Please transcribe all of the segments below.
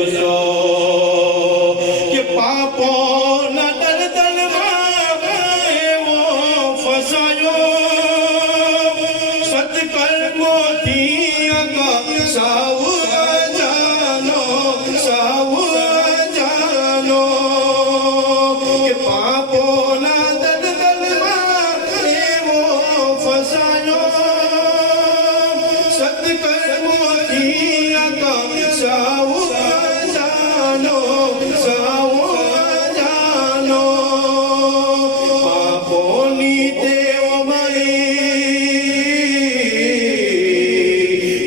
આવશો કે પાપો ના દલદલમાં એવો ફસાયો સત્કર્મોથી સાવ જાનો કે પાપો ના દલદલમાં એવો ફસાયો સત્કર્મોથી સાવ જાનો પાપોની ટેવ મળી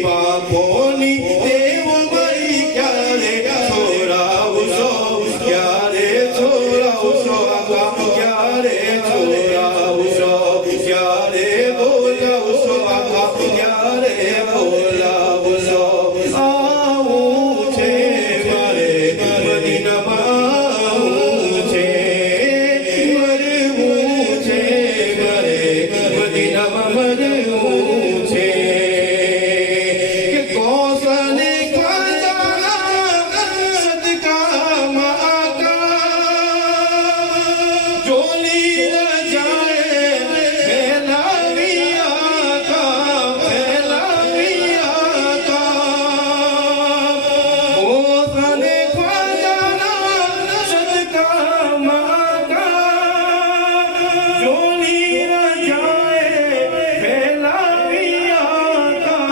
પાપોની ટેવ મળી ક્યારે છોડાવશો ક્યારે છોડાવશો ક્યારે છોડાવશો ક્યારે બોલાવશો ક્યારે બોલાવશો આવું છે મારે મદીનામાં આવું છે મરવું છે મારે મદીનામાં મરવું છે કે કોસને ખાજા સદકામાં આકા જોલી રજાએ ફેલાવી આકા કોસને ખાજા સદકામાં આકા જોલી રજાએ ફેલાવી આકા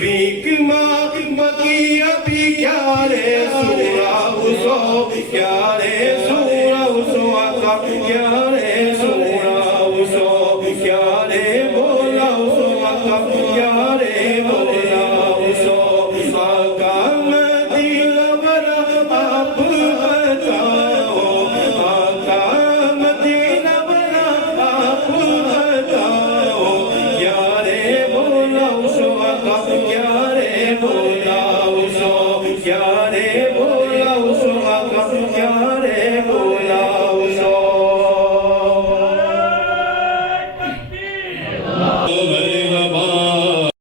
ભીખમાં બગી આપી ક્યારે સુરાવશો ક્યારે સુરાવશો આકા ક્યારે સુરાવશો ક્યારે બોલાવશો આકા ક્યારે બોલાવશો આકા દિલ ભરા આપ બતા